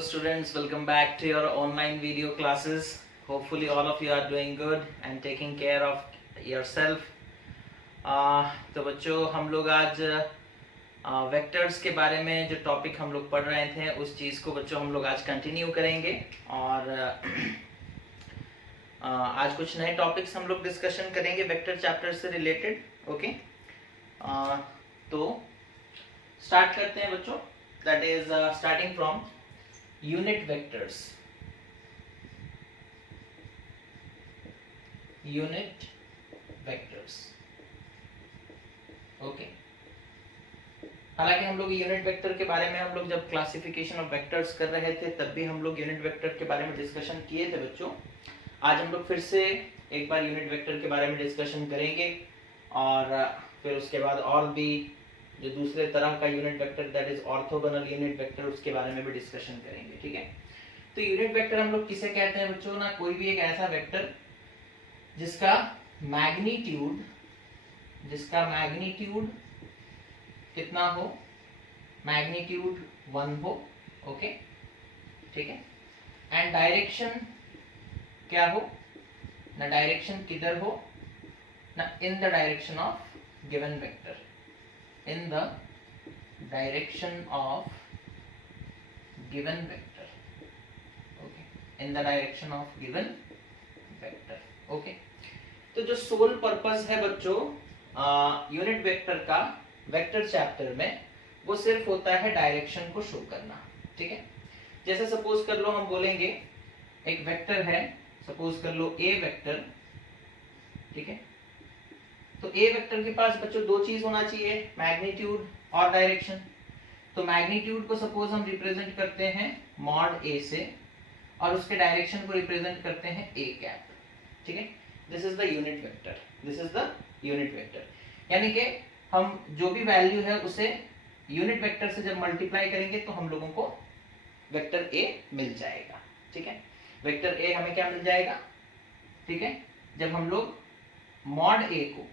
students, welcome back to your online video classes. Hopefully all of you are doing good and taking care of yourself. तो बच्चों हम लोग आज vectors के बारे में जो टॉपिक हम लोग पढ़ रहे थे उस चीज़ को बच्चों हम लोग आज कंटिन्यू करेंगे और आज कुछ नए टॉपिक्स हम लोग डिस्कशन करेंगे वेक्टर चैप्टर से रिलेटेड. ओके, तो स्टार्ट करते हैं बच्चों. That is starting from unit vectors. Unit vectors. Okay, हालांकि हम लोग यूनिट वेक्टर के बारे में हम लोग जब क्लासिफिकेशन ऑफ वेक्टर्स कर रहे थे तब भी हम लोग यूनिट वेक्टर के बारे में डिस्कशन किए थे बच्चों. आज हम लोग फिर से एक बार यूनिट वेक्टर के बारे में डिस्कशन करेंगे और फिर उसके बाद और भी जो दूसरे तरह का unit vector that is orthogonal unit vector उसके बारे में भी डिस्कशन करेंगे. ठीक है, तो यूनिट वेक्टर हम लोग किसे कहते हैं बच्चों ना, कोई भी एक ऐसा वेक्टर जिसका मैग्नीट्यूड कितना हो, मैग्नीट्यूड 1 हो. ओके, ठीक है, एंड डायरेक्शन क्या हो ना, डायरेक्शन किधर हो ना, इन the direction of given vector, in the direction of given vector. Okay, in the direction of given vector. Okay, तो जो सोल पर्पस है बच्चों यूनिट वेक्टर का वेक्टर चैप्टर में, वो सिर्फ होता है डायरेक्शन को शो करना. ठीक है, जैसे सपोज कर लो हम बोलेंगे एक वेक्टर है, सपोज कर लो ए वेक्टर. ठीक है, तो ए वेक्टर के पास बच्चों दो चीज होना चाहिए, मैग्नीट्यूड और डायरेक्शन. तो मैग्नीट्यूड को सपोज हम रिप्रेजेंट करते हैं मॉड ए से और उसके डायरेक्शन को रिप्रेजेंट करते हैं ए कैप. ठीक है, this is the unit vector. This is the unit vector. यानी कि हम जो भी वैल्यू है उसे यूनिट वेक्टर से जब मल्टीप्लाई करेंगे तो हम लोगों को वेक्टर ए मिल जाएगा. ठीक है, वेक्टर ए हमें क्या मिल जाएगा. ठीक है, जब हम लोग मॉड ए को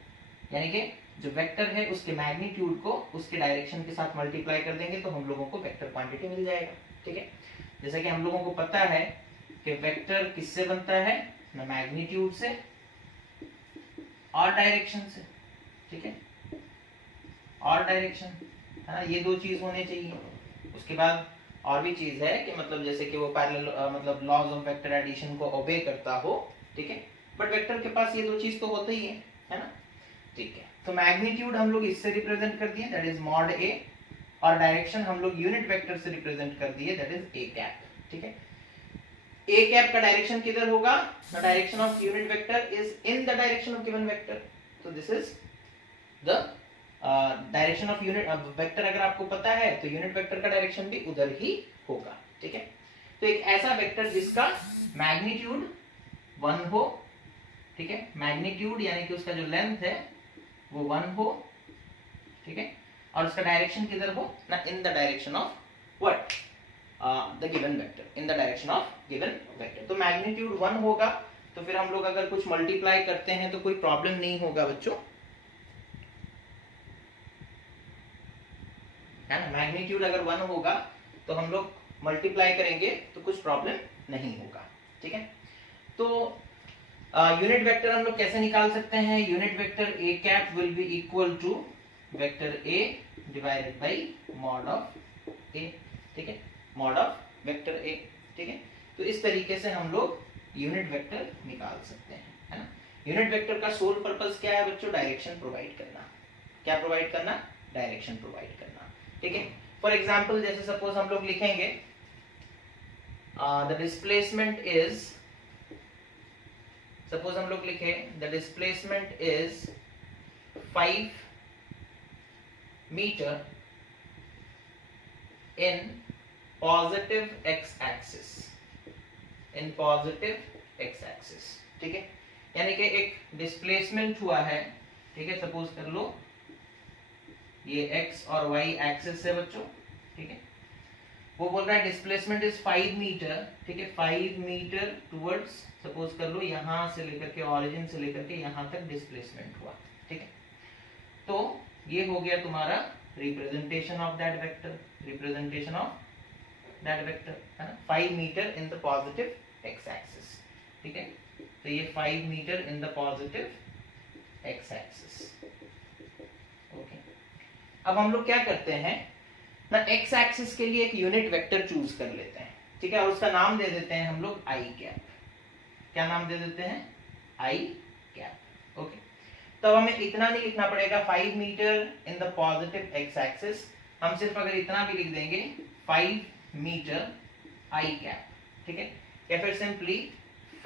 यानी कि जो वेक्टर है उसके मैग्नीट्यूड को उसके डायरेक्शन के साथ मल्टीप्लाई कर देंगे तो हम लोगों को वेक्टर क्वांटिटी मिल जाएगा. ठीक है, जैसा कि हम लोगों को पता है कि वेक्टर किससे बनता है ना, मैग्नीट्यूड से और डायरेक्शन से. ठीक है, और डायरेक्शन है ना, ये दो चीज होने चाहिए. उसके बाद और भी चीज है कि मतलब जैसे कि वो पैरेलल मतलब लॉज ऑफ वेक्टर एडिशन को ओबे करता हो. ठीक है, बट वेक्टर के पास ये दो चीज तो होते ही है ना. ठीक है, तो मैग्नीट्यूड हम लोग इससे रिप्रेजेंट कर दिए दैट इज मॉड ए और डायरेक्शन हम लोग यूनिट वेक्टर से रिप्रेजेंट कर दिए दैट इज ए कैप. ठीक है, ए कैप का डायरेक्शन किधर होगा, the direction of unit vector is in the direction of given vector. तो this is the direction of unit vector. अगर आपको पता है तो यूनिट वेक्टर का डायरेक्शन भी उधर ही होगा. ठीक है, तो एक ऐसा वेक्टर जिसका मैग्नीट्यूड 1 हो. ठीक है, मैग्नीट्यूड यानी कि उसका जो लेंथ है वो 1 हो. ठीक है, और उसका डायरेक्शन किधर हो ना, इन the direction of what, the given vector, in the direction of given vector. तो मैग्नीट्यूड 1 होगा तो फिर हम लोग अगर कुछ मल्टीप्लाई करते हैं तो कोई प्रॉब्लम नहीं होगा बच्चों, है ना. मैग्नीट्यूड अगर 1 होगा तो हम लोग मल्टीप्लाई करेंगे तो कुछ प्रॉब्लम नहीं होगा. ठीक है, तो यूनिट वेक्टर हम लोग कैसे निकाल सकते हैं. Unit vector A cap will be equal to vector A divided by mod of A. ठीक है, मॉड ऑफ वेक्टर ए. ठीक है, तो इस तरीके से हम लोग यूनिट वेक्टर निकाल सकते हैं, है ना. यूनिट वेक्टर का सोल पर्पस क्या है बच्चों, डायरेक्शन प्रोवाइड करना. क्या प्रोवाइड करना, डायरेक्शन प्रोवाइड करना. ठीक है, फॉर एग्जाम्पल जैसे सपोज हम लोग लिखेंगे द डिस्प्लेसमेंट इज, सपोज हम लोग लिखे the displacement is 5 metre in positive X axis, in positive X axis. ठीक है, यानी कि एक डिस्प्लेसमेंट हुआ है. ठीक है, सपोज कर लो ये x और y एक्सिस है बच्चों. ठीक है, वो बोल रहा है डिस्प्लेसमेंट इज 5 मीटर. ठीक है, 5 मीटर टुवर्ड्स, सपोज कर लो यहां से लेकर के ऑरिजिन से लेकर के यहां तक डिस्प्लेसमेंट हुआ. ठीक है, तो ये हो गया तुम्हारा representation of that vector, representation of that vector, है ना, 5 metre in the positive X axis, ठीक है। तो ये 5 metre in the positive X axis, okay. अब हम लोग क्या करते हैं ना, एक्स एक्सिस के लिए एक यूनिट वेक्टर चूज कर लेते हैं, ठीक है, और उसका नाम दे देते हैं हम लोग आई कैप। क्या नाम दे देते हैं? I cap, okay. तब हमें इतना नहीं लिखना पड़ेगा 5 metre in the positive X axis, हम सिर्फ अगर इतना भी लिख देंगे 5 मीटर आई कैप, ठीक है, या फिर सिंपली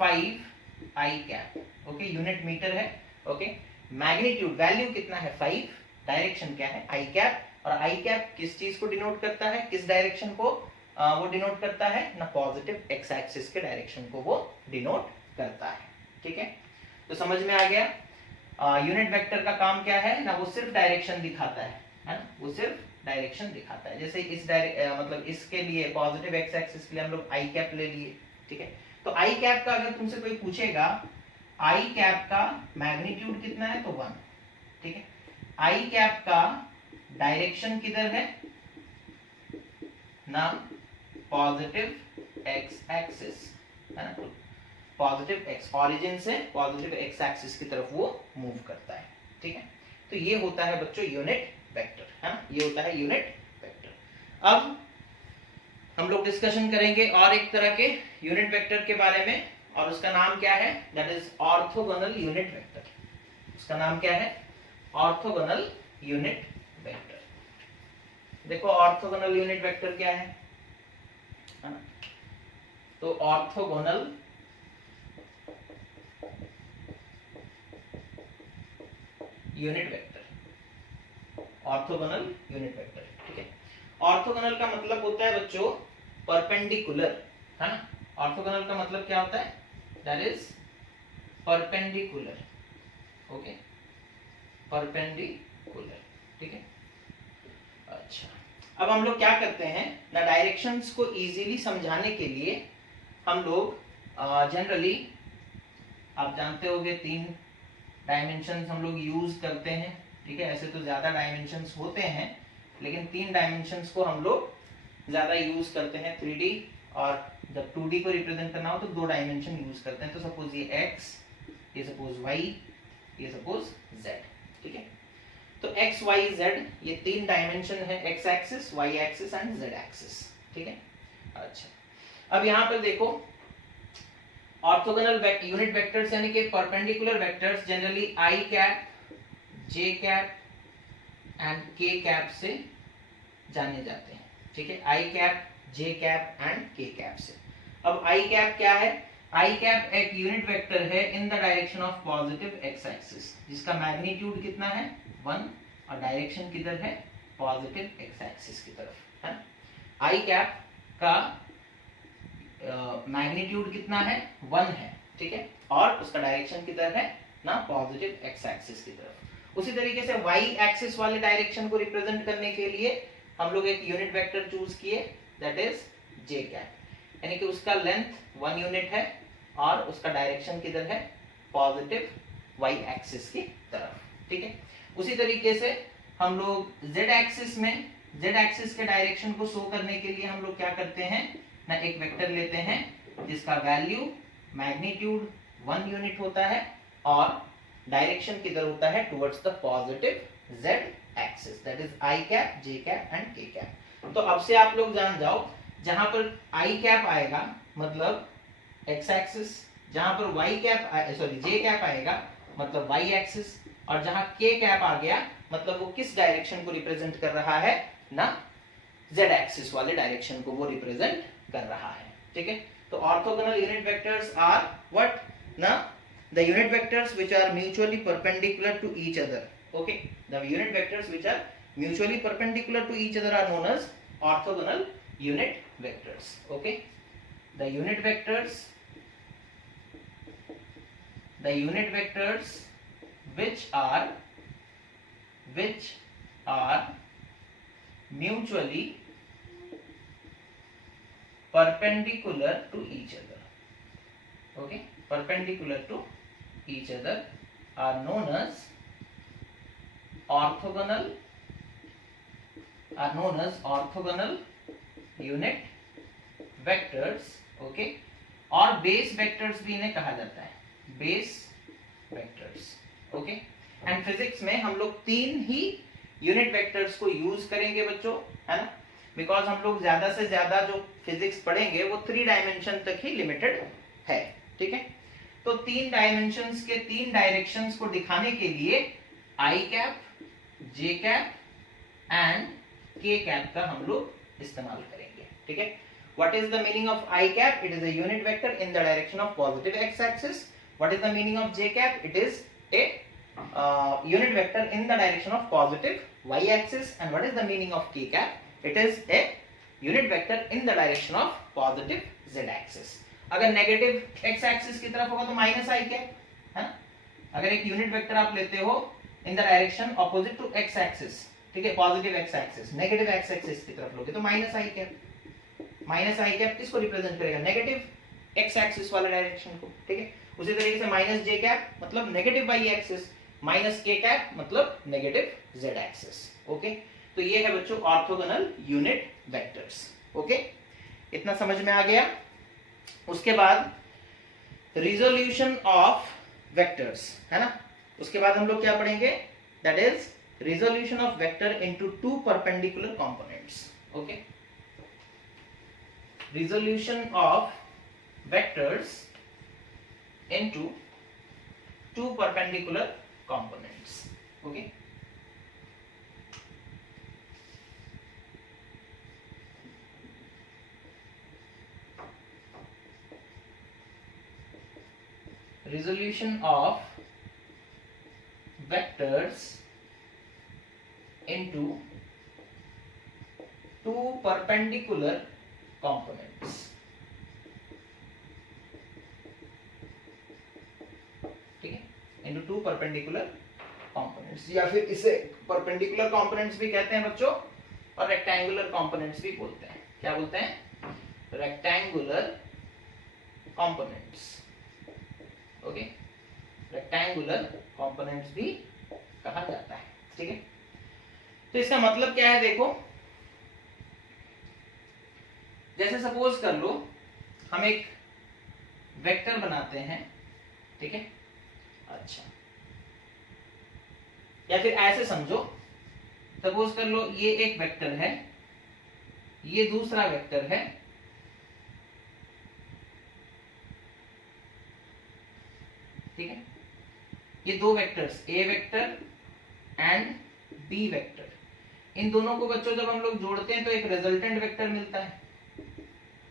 5 आई कैप, ओके। यूनिट मीटर है, ओके। मैग्नीट्यूड वैल्यू कितना है? 5, डायरेक्शन क्या है? आई कैप। और आई कैप किस चीज को डिनोट करता है, किस डायरेक्शन को वो डिनोट करता है ना, पॉजिटिव एक्स एक्सिस के डायरेक्शन को वो डिनोट करता है, ठीक है। तो समझ में आ गया। यूनिट वेक्टर का काम क्या है ना, वो सिर्फ डायरेक्शन दिखाता है ना, वो सिर्फ डायरेक्शन दिखाता है। जैसे इस मतलब इसके लिए पॉजिटिव एक्स एक्सिस के लिए हम लोग आई कैप ले लिए, ठीक है। तो आई कैप का अगर तुमसे कोई पूछेगा आई कैप का मैग्नीट्यूड कितना है, तो 1, ठीक है। आई कैप का डायरेक्शन किधर है ना, पॉजिटिव एक्स एक्सिस, है ना, पॉजिटिव एक्स ऑरिजिन से पॉजिटिव एक्स एक्सिस की तरफ वो मूव करता है, ठीक है। तो ये होता है बच्चों यूनिट वेक्टर, है ना, ये होता है यूनिट वेक्टर। अब हम लोग डिस्कशन करेंगे और एक तरह के यूनिट वेक्टर के बारे में, और उसका नाम क्या है? That is orthogonal unit vector. उसका नाम क्या है? Orthogonal unit vector. देखो ऑर्थोगोनल यूनिट वेक्टर क्या है ना? तो orthogonal unit vector, orthogonal unit vector, ठीक है। ऑर्थोगोनल का मतलब होता है बच्चों परपेंडिकुलर, है ना। ऑर्थोगोनल का मतलब क्या होता है? That is perpendicular, okay, perpendicular, ठीक है। अच्छा, अब हम लोग क्या करते हैं ना, डायरेक्शंस को इजीली समझाने के लिए हम लोग जनरली आप जानते होंगे 3 डायमेंशंस हम लोग यूज करते हैं, ठीक है। ऐसे तो ज्यादा डायमेंशंस होते हैं, लेकिन 3 डायमेंशंस को हम लोग ज्यादा यूज करते हैं, 3D, और जब 2D को रिप्रेजेंट करना हो तो 2 डायमेंशन यूज करते हैं। तो सपोज ये x, ये सपोज y, ये सपोज z, ठीक है। तो x y z ये 3 डायमेंशन है, x axis, y axis and z axis, ठीक है। अच्छा, अब यहाँ पर देखो ऑर्थोगोनल यूनिट वेक्टर्स यानी कि perpendicular vectors generally i cap, j cap and k cap से जाने जाते हैं, ठीक है। i cap, j cap and k cap से। अब i कैप क्या है? i कैप एक यूनिट वेक्टर है इन the direction of positive x axis, जिसका मैग्नीट्यूड कितना है? 1, और डायरेक्शन किधर है? पॉजिटिव x एक्सिस की तरफ, है। i कैप का मैग्नीट्यूड कितना है? 1 है, ठीक है, और उसका डायरेक्शन किधर है ना, पॉजिटिव x एक्सिस की तरफ। उसी तरीके से y एक्सिस वाले डायरेक्शन को रिप्रेजेंट करने के लिए हम लोग एक यूनिट वेक्टर चूज किए, दैट इज j कैप, यानी कि उसका लेंथ 1 यूनिट है और उसका डायरेक्शन किधर है? पॉजिटिव y एक्सिस की तरफ, ठीक है। उसी तरीके से हम लोग z एक्सिस में, z एक्सिस के डायरेक्शन को शो करने के लिए हम लोग क्या करते हैं ना, एक वेक्टर लेते हैं जिसका वैल्यू मैग्नीट्यूड 1 यूनिट होता है और डायरेक्शन किधर होता है? Towards the positive z axis, that is i cap, j cap and k cap. तो अब से आप लोग जान जाओ, जहां पर i कैप आएगा मतलब x एक्सिस, जहां पर y cap sorry j cap आएगा मतलब y एक्सिस, और जहां k कैप आ गया मतलब वो किस डायरेक्शन को रिप्रेजेंट कर रहा है ना, z एक्सिस वाले डायरेक्शन को वो रिप्रेजेंट कर रहा है, ठीक है। तो orthogonal unit vectors are what ना, the unit vectors which are mutually perpendicular to each other, okay, the unit vectors which are mutually perpendicular to each other are known as orthogonal unit vectors, okay. The unit vectors which are mutually perpendicular to each other, okay, perpendicular to each other are known as orthogonal unit vectors, okay, और base vectors भी इन्हें कहा जाता है, base vectors, okay. And physics में हम लोग 3 ही unit vectors को यूज करेंगे बच्चों, है ना, बिकॉज हम लोग ज्यादा से ज्यादा जो फिजिक्स पढ़ेंगे वो 3 डायमेंशन तक ही लिमिटेड है, ठीक है। तो 3 डायमेंशंस के 3 डायरेक्शंस को दिखाने के लिए आई कैप, जे कैप एंड के कैप का हम लोग इस्तेमाल करेंगे, ठीक है। What is the meaning of I cap? It is a unit vector in the direction of positive x-axis. What is the meaning of j cap? It is a unit vector in the direction of positive y-axis. And what is the meaning of k cap? It is a unit vector in the direction of positive z-axis. अगर negative x-axis की तरफ होगा तो minus आई cap, है ना। अगर एक unit vector आप लेते हो in the direction opposite to x-axis, ठीक है, पॉजिटिव x-axis, नेगेटिव x-axis की तरफ लोगे तो माइनस आई कैप। माइनस आई कैप किसको रिप्रेजेंट करेगा? नेगेटिव एक्स एक्सिस वाले डायरेक्शन को, ठीक है। उसी तरीके से माइनस जे कैप मतलब नेगेटिव वाई एक्सिस, माइनस के कैप मतलब नेगेटिव जेड एक्सिस, ओके। तो ये है बच्चों ऑर्थोगोनल यूनिट वेक्टर्स, ओके, इतना समझ में आ गया। उसके बाद रिजोल्यूशन ऑफ वेक्टर्स, है ना। उसके बाद हम लोग क्या पढ़ेंगे? That is resolution of vector into 2 perpendicular components, okay. Resolution of vectors into 2 perpendicular components, okay. Resolution of vectors into 2 perpendicular components, ठीक है, into 2 perpendicular components, या फिर इसे perpendicular components भी कहते हैं बच्चों और rectangular components भी बोलते हैं। क्या बोलते हैं? rectangular components, okay, rectangular components भी कहा जाता है, ठीक है। तो इसका मतलब क्या है देखो, जैसे सपोज कर लो हम एक वेक्टर बनाते हैं, ठीक है, अच्छा, या फिर ऐसे समझो, सपोज कर लो ये एक वेक्टर है, ये दूसरा वेक्टर है, ठीक है। ये 2 vectors A vector and B vector, इन दोनों को बच्चों जब हम लोग जोड़ते हैं तो एक रिजल्टेंट वेक्टर मिलता है,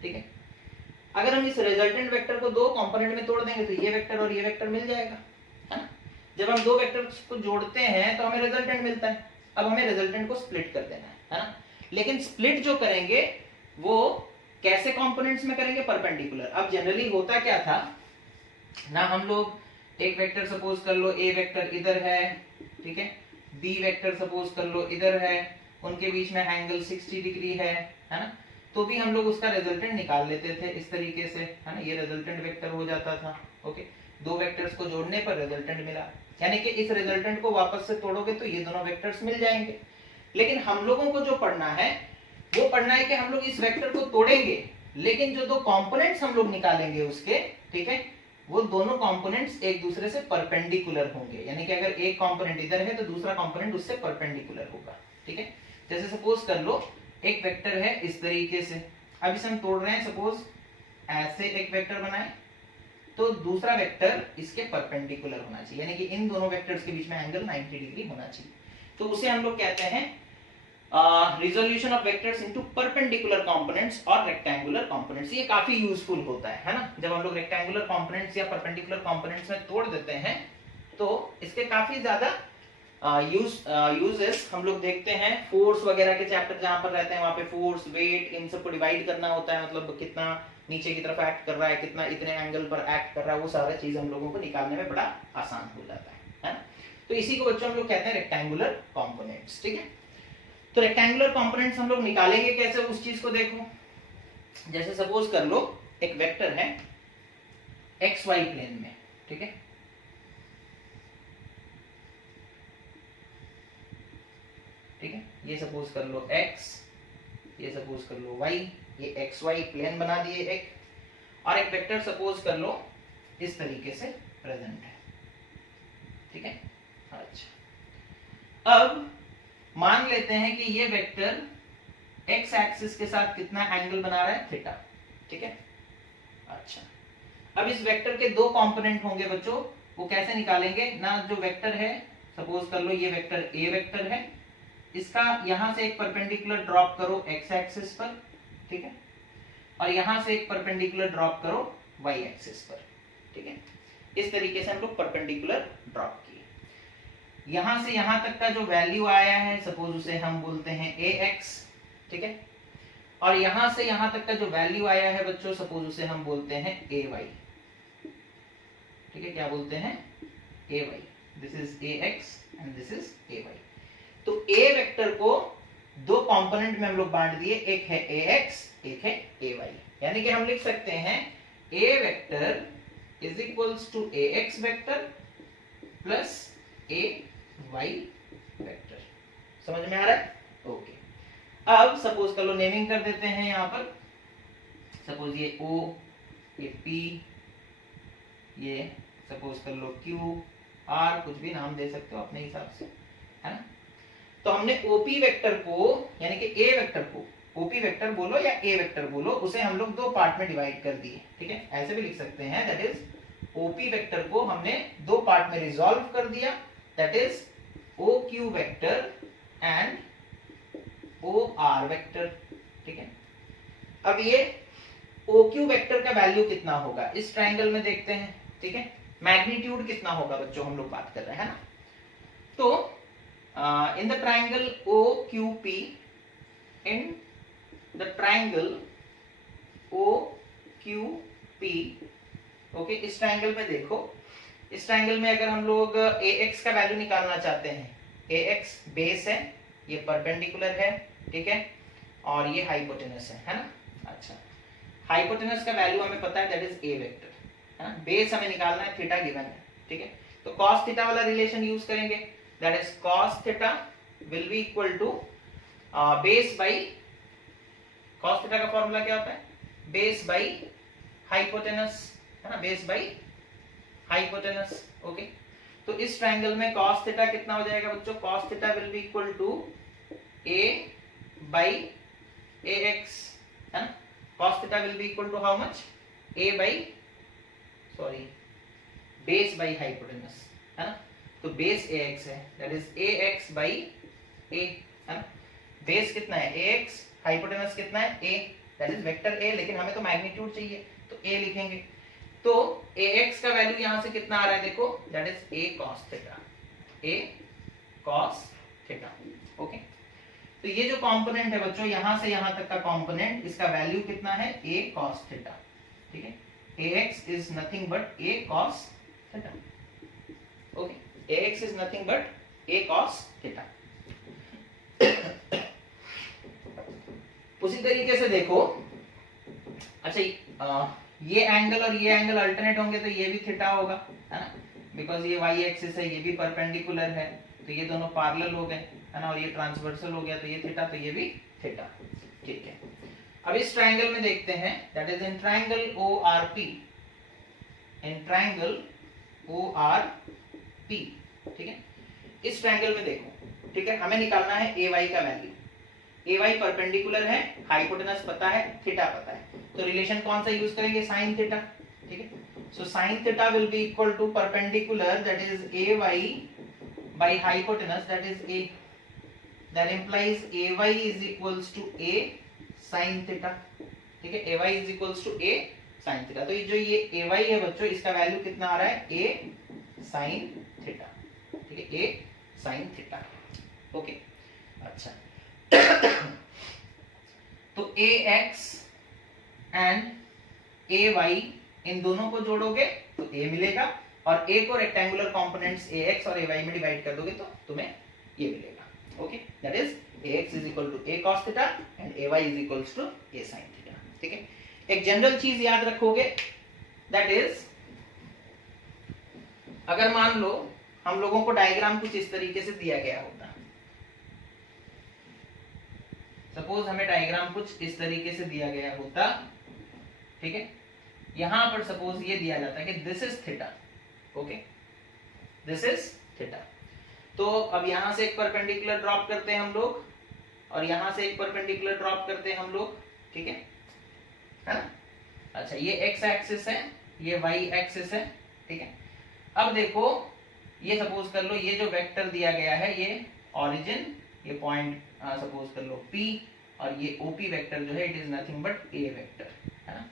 ठीक है। अगर हम इस रिजल्टेंट वेक्टर को 2 कंपोनेंट में तोड़ देंगे तो ये वेक्टर और ये वेक्टर मिल जाएगा, है ना। जब हम 2 वेक्टर्स को जोड़ते हैं तो हमें रिजल्टेंट मिलता है। अब हमें रिजल्टेंट को स्प्लिट कर देना है ना। लेकिन स्प्लिट जो करेंगे वो कैसे कंपोनेंट्स में करेंगे? परपेंडिकुलर। अब जनरली होता क्या था ना, हम लोग एक वेक्टर सपोज कर लो ए वेक्टर इधर है, ठीक है, बी वेक्टर सपोज कर लो इधर है, उनके बीच में एंगल 60 डिग्री है ना, तो भी हम लोग उसका रिजल्टेंट निकाल लेते थे इस तरीके से, है ना। ये रिजल्टेंट वेक्टर हो जाता था, ओके। 2 वेक्टर्स को जोड़ने पर रिजल्टेंट मिला, यानी कि इस रिजल्टेंट को वापस से तोड़ोगे तो ये दोनों वेक्टर्स मिल जाएंगे। लेकिन हम लोगों को जो पढ़ना है वो पढ़ना है कि हम लोग इस वेक्टर को तोड़ेंगे, लेकिन जो 2 कंपोनेंट्स हम लोग निकालेंगे उसके, ठीक है, वो दोनों कंपोनेंट्स एक दूसरे से परपेंडिकुलर होंगे। यानी कि अगर एक कंपोनेंट इधर है तो दूसरा कंपोनेंट उससे परपेंडिकुलर होगा, ठीक है। जैसे सपोज कर लो एक वेक्टर है इस तरीके से, अब इसे हम तोड़ रहे हैं, सपोज ऐसे एक वेक्टर बनाए तो दूसरा वेक्टर इसके परपेंडिकुलर होना चाहिए, यानी कि इन दोनों वेक्टर्स के बीच में एंगल 90 डिग्री होना चाहिए। तो उसे हम लोग कहते हैं resolution of vectors into perpendicular components और रेक्टेंगुलर कंपोनेंट्स। ये काफी यूजफुल होता है ना। जब हम लोग रेक्टेंगुलर कंपोनेंट्स या परपेंडिकुलर कंपोनेंट्स में तोड़ देते हैं तो इसके काफी ज्यादा यूजेस हम लोग देखते हैं। फोर्स वगैरह के चैप्टर जहां पर रहते हैं वहां पे फोर्स, वेट, इन सबको डिवाइड करना होता है, मतलब कितना नीचे की तरफ एक्ट कर रहा है, कितना इतने एंगल पर एक्ट कर रहा है, वो सारा चीज हम लोगों को निकालने में बड़ा आसान हो जाता है ना। तो इसी को बच्चों हम लोग कहते हैं रेक्टेंगुलर कंपोनेंट्स, ठीक है। तो रेक्टेंगुलर कंपोनेंट्स हम लोग निकालेंगे कैसे, उस चीज को देखो। जैसे सपोज कर लो एक वेक्टर है एक्स वाई प्लेन में, ठीक है, ठीक है, ये सपोज कर लो x, ये सपोज कर लो y, ये एक्स वाई प्लेन बना दिए एक, और एक वेक्टर सपोज कर लो इस तरीके से प्रेजेंट है, ठीक है। अच्छा, अब मान लेते हैं कि ये वेक्टर एक्स एक्सिस के साथ कितना एंगल बना रहा है, थीटा, ठीक है। अच्छा, अब इस वेक्टर के दो कंपोनेंट होंगे बच्चों, वो कैसे निकालेंगे ना, जो वेक्टर है सपोज कर लो ये वेक्टर ए वेक्टर है, इसका यहां से एक परपेंडिकुलर ड्रॉप करो एक्स एक्सिस पर, ठीक है, और यहां से एक परपेंडिकुलर ड्रॉप करो वाई एक्सिस पर, ठीक है। इस तरीके से हम लोग परपेंडिकुलर ड्रॉप किए। यहां से यहां तक का जो वैल्यू आया है सपोज उसे हम बोलते हैं ए एक्स, ठीक है, और यहां से यहां तक का जो वैल्यू आया है बच्चों सपोज उसे हम बोलते हैं ए वाई, ठीक है, क्या बोलते हैं, A Y, this is A X and this is A Y. तो ए वेक्टर को दो कंपोनेंट में हम लोग बांट दिए, एक है ए एक्स, एक है ए वाई, यानी कि हम लिख सकते हैं A vector is equals to A X vector plus A Y vector. समझ में आ रहा है? ओके। अब सपोज कर लो नेमिंग कर देते हैं यहां पर, सपोज ये ओ, ये पी, ये सपोज कर लो क्यू आर, कुछ भी नाम दे सकते हो अपने हिसाब से, है ना। तो हमने ओपी वेक्टर को यानी कि ए वेक्टर को, ओपी वेक्टर बोलो या ए वेक्टर बोलो, उसे हम लोग दो पार्ट में डिवाइड कर दिए, ठीक है, ऐसे भी लिख सकते हैं, दैट इज ओपी वेक्टर को हमने दो पार्ट में रिजॉल्व कर दिया, that is O Q vector and O R vector, ठीक है। अब ये ओ क्यू वेक्टर का वैल्यू कितना होगा इस ट्राइंगल में देखते हैं, ठीक है, मैग्नीट्यूड कितना होगा बच्चों, हम लोग बात कर रहे हैं ना। तो in the triangle OQP, in the triangle OQP, okay, इस ट्राइंगल में देखो, इस ट्राइंगल में अगर हम लोग AX का वैल्यू निकालना चाहते हैं, AX बेस है, ये परपेंडिकुलर है, ठीक है, और ये हाइपोटेनस है ना। अच्छा, हाइपोटेनस का वैल्यू हमें पता है, दैट इज ए वेक्टर, है ना, बेस हमें निकालना है, थीटा गिवन है, ठीक है। तो cos थीटा वाला रिलेशन यूज करेंगे, that is cos theta will be equal to base by, cos theta का फॉर्मूला क्या होता है, base by hypotenuse, है ना, base by hypotenuse, ओके। तो इस ट्रायंगल में cos theta कितना हो जाएगा बच्चों, cos theta will be equal to a by ax, है ना, cos theta will be equal to how much, a by, sorry, base by hypotenuse, है ना। तो बेस ax है, that is ax by a, है ना। बेस कितना है ax, हाइपोटेनस कितना है a, that is vector a, लेकिन हमें तो मैग्नीट्यूड चाहिए तो a लिखेंगे। तो ax का वैल्यू यहां से कितना आ रहा है देखो, that is a cos theta, a cos theta, okay. तो ये जो कंपोनेंट है बच्चों यहां से यहां तक का कंपोनेंट, इसका वैल्यू कितना है, a cos थीटा, ठीक है। ax is nothing but a cos theta, okay. ax is nothing but a cos theta। उसी तरीके से देखो, अच्छा ये एंगल और ये एंगल अल्टरनेट होंगे तो ये भी थीटा होगा, है ना, बिकॉज ये y एक्सिस है, ये भी परपेंडिकुलर है, तो ये दोनों पैरेलल हो गए, है ना, और ये ट्रांसवर्सल हो गया, तो ये थीटा, तो ये भी थीटा, ठीक है। अब इस ट्रायंगल में देखते हैं, that is in triangle ORP, in triangle ORP, ठीक है। इस ट्रायंगल में देखो, ठीक है, हमें निकालना है ए वाई का वैल्यू, ए वाई परपेंडिकुलर है, हाइपोटेनस पता है, थीटा पता है, तो रिलेशन कौन सा यूज करेंगे, साइन थीटा, ठीक है। So sine theta will be equal to perpendicular, that is A Y by hypotenuse, that is A, that implies A Y is equals to A sine theta, ठीक है, A Y is equals to A sine theta. तो जो ये ए Y है बच्चों, इसका value कितना आ रहा है, ए साइन थीटा, ठीक है, ए साइन थीटा, ओके। अच्छा, तो ए एक्स एंड ए वाई, इन दोनों को जोड़ोगे तो ए मिलेगा, और ए को रेक्टेंगुलर कंपोनेंट्स ए एक्स और ए वाई में डिवाइड कर दोगे तो तुम्हें ये मिलेगा, okay. That is A X is equal to A cos theta and A Y is equals to A sine theta, ठीक है। एक जनरल चीज याद रखोगे, दैट इज अगर मान लो हम लोगों को डायग्राम कुछ इस तरीके से दिया गया होता, सपोज हमें डायग्राम कुछ इस तरीके से दिया गया होता, ठीक है, यहां पर सपोज ये दिया जाता कि this is theta, okay, this is theta. तो अब यहां से एक परपेंडिकुलर ड्रॉप करते हैं हम लोग, और यहां से एक परपेंडिकुलर ड्रॉप करते हैं हम लोग, ठीक है ना। अच्छा, ये एक्स एक्सिस है, ये वाई एक्सिस है, ठीक है। अब देखो, ये सपोज कर लो ये जो वेक्टर दिया गया है, ये ओरिजिन, ये पॉइंट सपोज कर लो P, और ये OP वेक्टर जो है it is nothing but A vector, है ना।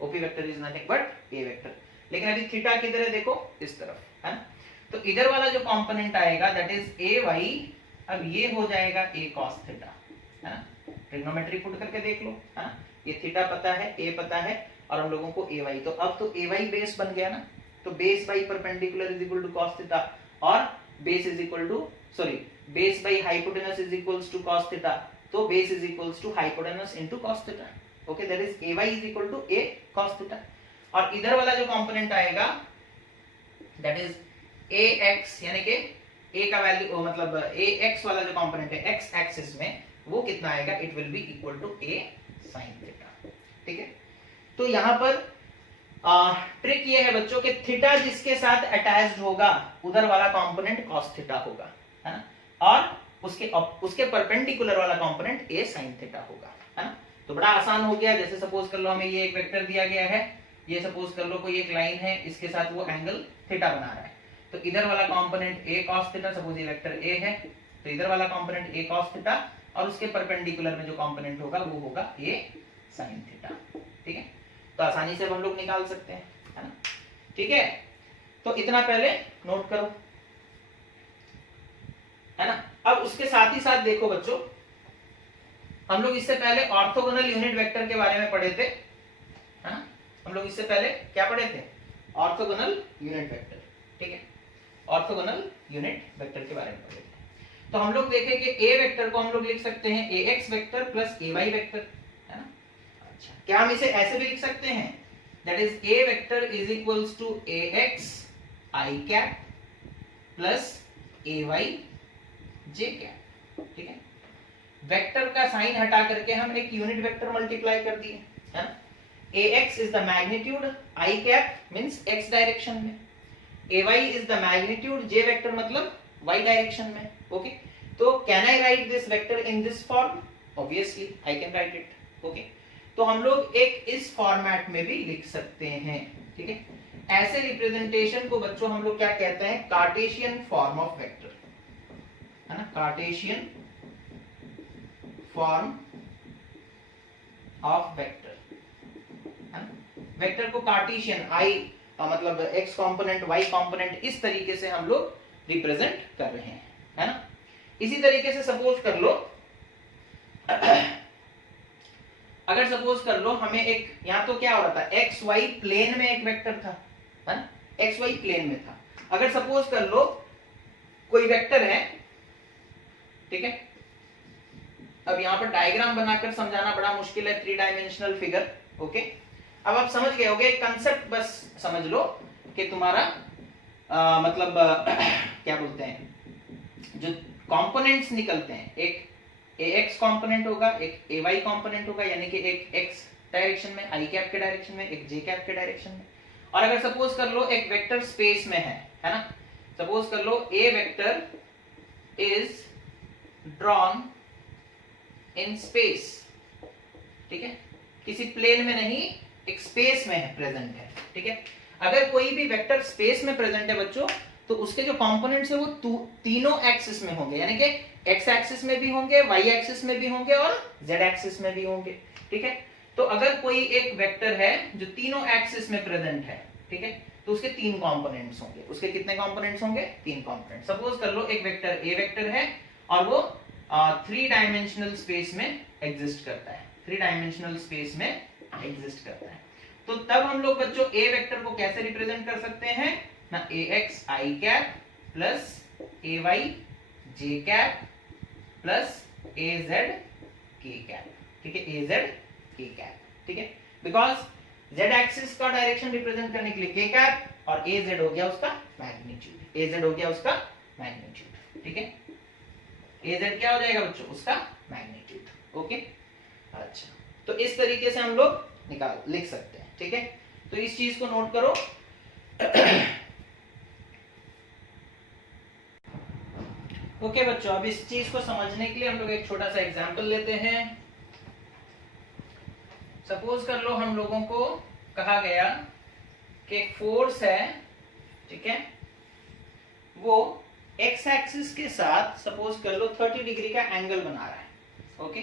OP vector is nothing but A vector. लेकिन अभी थीटा किधर है, देखो इस तरफ, है ना। तो इधर वाला जो कंपोनेंट आएगा दैट इज AY, अब ये हो जाएगा A cos थीटा, है ना। ट्रिग्नोमेट्री पुट करके देख लो, है ना। ये थीटा पता है, A पता है, और हम लोगों को AY, तो अब तो AY बेस बन गया ना। तो base by perpendicular is equal to cos theta, और base is equal to, sorry, base by hypotenuse is equals to cos theta, तो base is equals to hypotenuse into cos theta, okay, that is AY is equal to A cos theta. और इधर वाला जो component आएगा that is AX, यानी कि A का value, मतलब AX वाला जो कंपोनेंट है X एक्सिस में, वो कितना आएगा, it will be equal to A sin theta, ठीक है। तो यहां पर ट्रिक ये है बच्चों कि थीटा जिसके साथ अटैच्ड होगा उधर वाला कंपोनेंट cos थीटा होगा, है ना, और उसके परपेंडिकुलर वाला कंपोनेंट A sin थीटा होगा, है ना। तो बड़ा आसान हो गया। जैसे सपोज कर लो हमें ये एक वेक्टर दिया गया है, ये सपोज कर लो कोई एक लाइन है, इसके साथ वो एंगल थीटा बना रहा है, तो इधर वाला component A cos theta, suppose ये वेक्टर A है, तो इधर वाला कंपोनेंट A cos थीटा, और उसके परपेंडिकुलर में जो कंपोनेंट होगा वो होगा A sin थीटा, ठीक है। तो आसानी से हम लोग निकाल सकते हैं, है ना, ठीक है। तो इतना पहले नोट करो, है ना। अब उसके साथ ही साथ देखो बच्चों, हम लोग इससे पहले ऑर्थोगोनल यूनिट वेक्टर के बारे में पढ़े थे, है ना। हम लोग इससे पहले क्या पढ़े थे, ऑर्थोगोनल यूनिट वेक्टर, ठीक है, ऑर्थोगोनल यूनिट वेक्टर के बारे में पढ़े थे। तो हम लोग देखें कि A वेक्टर को हम लोग लिख सकते हैं AX vector plus AY vector, है ना। अच्छा, क्या हम इसे ऐसे भी लिख सकते हैं, that is A vector is equals to AX I cap plus AY J cap, ठीक है। वेक्टर का साइन हटा करके हम एक यूनिट वेक्टर मल्टीप्लाई कर दिए, है ना। AX is the magnitude, I cap means x direction में, AY is the magnitude, J vector मतलब y डायरेक्शन में, ओके। तो can I right this vector in this form, obviously I can write it, okay. तो हम लोग एक इस format में भी लिख सकते हैं, ठीक है। ऐसे रिप्रेजेंटेशन को बच्चों हम लोग क्या कहते हैं, कार्टेशियन फॉर्म ऑफ वेक्टर, है ना, कार्टेशियन फॉर्म ऑफ वेक्टर, है ना। वेक्टर को कार्टेशियन, आई मतलब एक्स कंपोनेंट वाई कंपोनेंट, इस तरीके से हम लोग रिप्रेजेंट कर रहे हैं, है ना। इसी तरीके से सपोज कर लो अगर सपोज कर लो हमें एक, यहां तो क्या हो रहा था, एक्स वाई प्लेन में एक वेक्टर था, है ना, एक्स वाई प्लेन में था। अगर सपोज कर लो कोई वेक्टर है, ठीक है। अब यहां पर डायग्राम बनाकर समझाना बड़ा मुश्किल है, 3 डायमेंशनल फिगर, ओके। अब आप समझ गए होगे, कंसेप्ट बस समझ लो कि तुम्हारा मतलब क्या बोलते हैं, जो कंपोनेंट्स निकलते हैं, एक AX कंपोनेंट होगा, एक AY कंपोनेंट होगा, यानी कि एक X डायरेक्शन में, I कैप के डायरेक्शन में, एक J कैप के डायरेक्शन में। और अगर सपोज कर लो एक वेक्टर स्पेस में है ना, सपोज कर लो A vector is drawn in space, ठीक है, किसी प्लेन में नहीं, एक स्पेस में है, प्रेजेंट है, ठीक है। अगर कोई भी वेक्टर स्पेस में प्रेजेंट है बच्चों, तो उसके जो कंपोनेंट्स है वो तीनों एक्सिस में होंगे, यानी कि एक्स एक्सिस में भी होंगे, वाई एक्सिस में भी होंगे, और जेड एक्सिस में भी होंगे, ठीक है। तो अगर कोई एक वेक्टर है जो तीनों एक्सिस में प्रेजेंट है, ठीक है, तो उसके 3 कंपोनेंट्स होंगे। उसके कितने कंपोनेंट्स होंगे, 3 कंपोनेंट। सपोज कर लो एक वेक्टर ए वेक्टर है और वो 3 डायमेंशनल स्पेस में एग्जिस्ट करता है, 3 डायमेंशनल स्पेस में एग्जिस्ट करता है। तो तब हम लोग बच्चों ए वेक्टर को कैसे रिप्रेजेंट कर सकते हैं ना, AX I cap plus AY J cap plus AZ K cap, ठीक है, AZ K कैप, ठीक है। बिकॉज Z एक्सिस का डायरेक्शन रिप्रेजेंट करने के लिए K कैप, और AZ हो गया उसका मैग्नीट्यूड, AZ हो गया उसका मैग्नीट्यूड, ठीक है। AZ क्या हो जाएगा बच्चों, उसका मैग्नीट्यूड, ओके, अच्छा, तो इस तरीके से हम लोग लिख सकते हैं, ठीक है। तो इस चीज को नोट करो। ओके बच्चों, अब इस चीज को समझने के लिए हम लोग एक छोटा सा एग्जाम्पल लेते हैं। सपोज कर लो हम लोगों को कहा गया कि एक फोर्स है, ठीक है, वो एक्स एक्सिस के साथ सपोज कर लो 30 डिग्री का एंगल बना रहा है, ओके।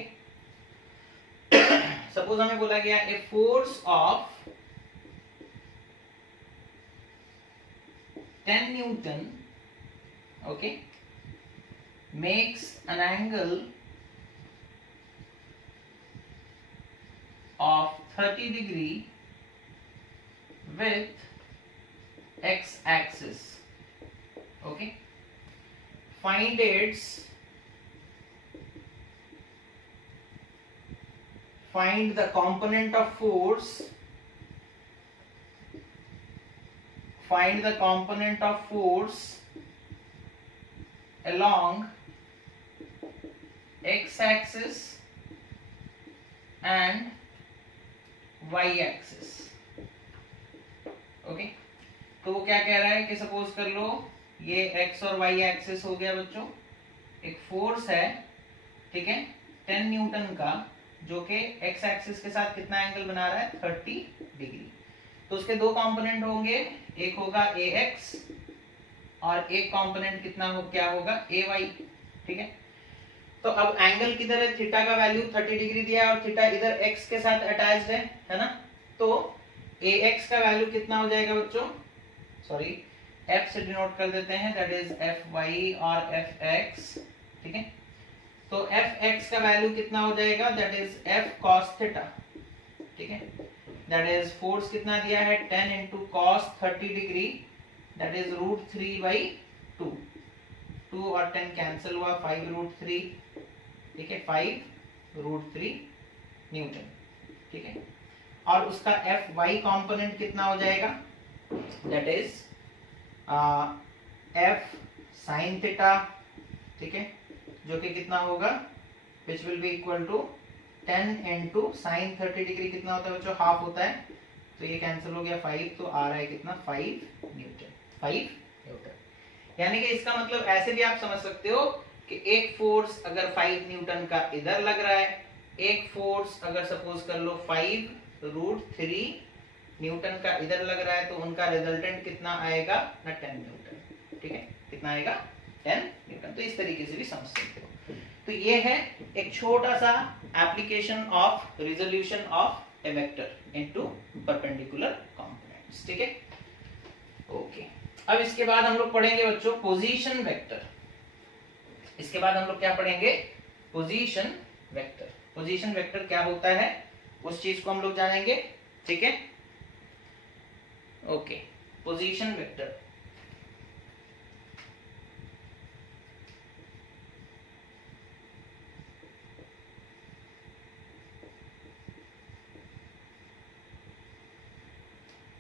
सपोज हमें बोला गया a force of 10 Newton, okay, makes an angle of 30 degree with x axis, okay. Find the component of force, find the component of force along x axis and y axis, okay. तो वो क्या कह रहा है कि suppose कर लो ये x और y एक्सिस हो गया बच्चों, एक फोर्स है, ठीक है, 10 न्यूटन का, जो कि x एक्सिस के साथ कितना एंगल बना रहा है, 30 डिग्री। तो उसके दो कंपोनेंट होंगे, एक होगा ax और एक कंपोनेंट कितना हो, क्या होगा, ay, ठीक है। तो अब एंगल किधर है, थीटा का वैल्यू 30 डिग्री दिया है और थीटा इधर x के साथ अटैच्ड है ना। तो ax का वैल्यू कितना हो जाएगा बच्चों, सॉरी f से डिनोट कर देते हैं, दैट इज fy और fx, ठीक है। तो fx का वैल्यू कितना हो जाएगा, that is f cos theta, ठीक है। दैट इज फोर्स कितना दिया है, 10 into cos 30 degree, that is √3/2, 2 और 10 कैंसिल हुआ, 5√3, ठीक है, 5√3 न्यूटन, ठीक है। और उसका Fy कंपोनेंट कितना हो जाएगा, that is F sin theta, ठीक है, जो कि कितना होगा, which will be equal to 10 into sin 30 degree कितना होता है बच्चों, हाफ होता है, तो ये कैंसिल हो गया 5, तो आ रहा है कितना, 5 न्यूटन, 5 न्यूटन। यानी कि इसका मतलब ऐसे भी आप समझ सकते हो कि एक फोर्स अगर 5 न्यूटन का इधर लग रहा है, एक फोर्स अगर सपोज कर लो 5√3 न्यूटन का इधर लग रहा है, तो उनका रिजल्टेंट कितना आएगा ना, 10 न्यूटन, ठीक है, कितना आएगा, 10 न्यूटन। तो इस तरीके से भी समझ सकते हो। तो ये है एक छोटा सा application of resolution of A vector into perpendicular components, ठीक है, ओके। अब इसके बाद हम लोग पढ़ेंगे बच्चों पोजीशन वेक्टर। इसके बाद हम लोग क्या पढ़ेंगे, पोजीशन वेक्टर। पोजीशन वेक्टर क्या होता है उस चीज को हम लोग जानेंगे, ठीक है, okay. Position vector,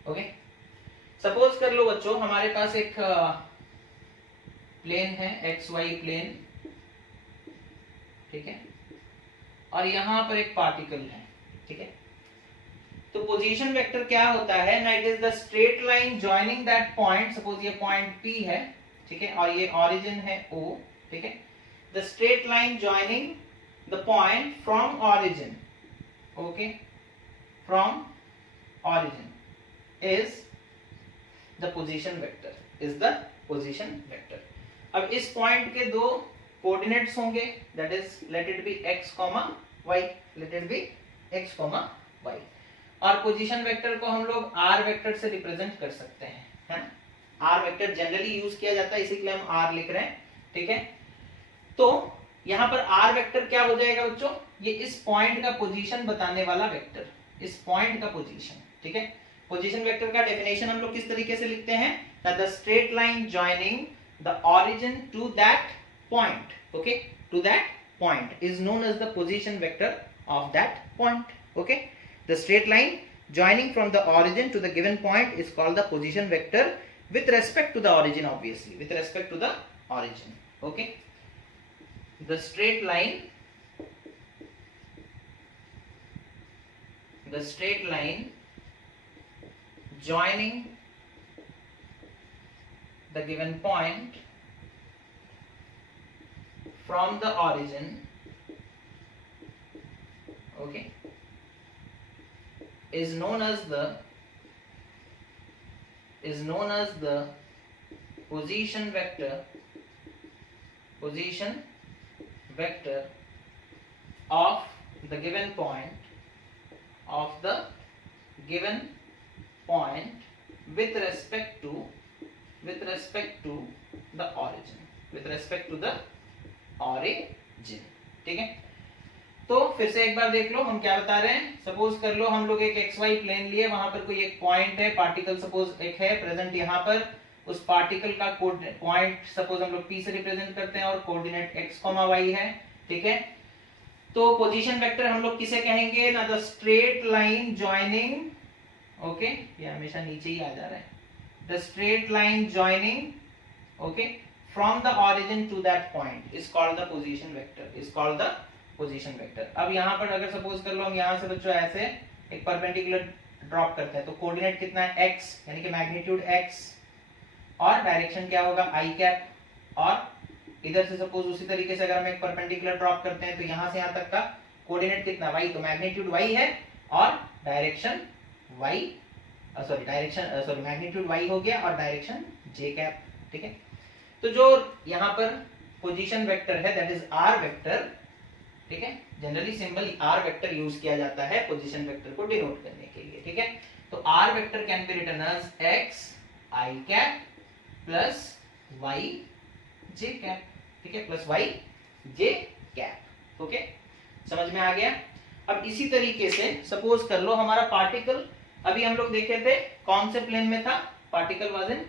okay. Suppose कर लो बच्चों हमारे पास एक प्लेन है, एक्स वाई प्लेन, ठीक है, और यहां पर एक पार्टिकल है, ठीक है। तो पोजीशन वेक्टर क्या होता है ना, it is the straight line joining that point, suppose ये पॉइंट P है, ठीक है, और ये ओरिजिन है O, ठीक है। The straight line joining the point from origin, okay, from origin is the position vector, is the position vector। अब इस पॉइंट के दो कोऑर्डिनेट्स होंगे, that is let it be x, y, let it be x, y। और position vector को हम लोग r vector से रिप्रेजेंट कर सकते हैं, है ना। r वेक्टर जनरली यूज किया जाता है, इसीलिए हम r लिख रहे हैं, ठीक है। तो यहां पर r वेक्टर क्या हो जाएगा बच्चों, ये इस पॉइंट का पोजीशन बताने वाला वेक्टर, इस पॉइंट का पोजीशन, ठीक है। पोजीशन वेक्टर का डेफिनेशन हम लोग किस तरीके से लिखते हैं, the straight line joining the origin to that point, okay, to that point is known as the position vector of that point, okay. The straight line joining from the origin to the given point is called the position vector with respect to the origin, obviously with respect to the origin, okay। The straight line the straight line joining the given point from the origin, okay, is known as the position vector of the given point with respect to the origin, ठीक है। तो फिर से एक बार देख लो हम क्या बता रहे हैं। सपोज कर लो हम लोग एक XY प्लेन लिए, वहां पर कोई एक पॉइंट है, पार्टिकल सपोज एक है प्रेजेंट यहाँ पर, उस पार्टिकल का पॉइंट सपोज हम लोग P से रिप्रेजेंट करते हैं और कोऑर्डिनेट x, y है, ठीक है। तो पोजीशन वेक्टर हम लोग किसे कहेंगे ना, the straight line joining, okay, ये हमेशा नीचे ही आ जा रहा है, the straight line joining, okay, from the origin to that point is called the position vector. अब यहाँ पर अगर सपोज कर लो हम यहाँ से बच्चों ऐसे एक परपेंडिकुलर ड्रॉप करते हैं, तो कोऑर्डिनेट कितना है x, यानी कि मैग्नीट्यूड x, और डायरेक्शन क्या होगा i कैप, और इधर से सपोज उसी तरीके से अगर हम एक परपेंडिकुलर ड्रॉप करते हैं तो यहाँ से यहाँ तक का कोऑर्डिनेट कितना y, तो मैग्नीट्यूड y है और डायरेक्शन मैग्नीट्यूड y हो गया और डायरेक्शन j कैप, ठीक है। तो जो यहाँ पर पोजीशन वेक्टर है दैट इज r वेक्टर, ठीक है। Generally symbol r vector use किया जाता है पोजीशन वेक्टर को डिनोट करने के लिए, ठीक है। तो r vector can be written as x i cap plus y j cap, ठीक है, plus y j cap, okay, समझ में आ गया। अब इसी तरीके से सपोज कर लो हमारा पार्टिकल, अभी हम लोग देखे थे कौन से प्लेन में था, particle was in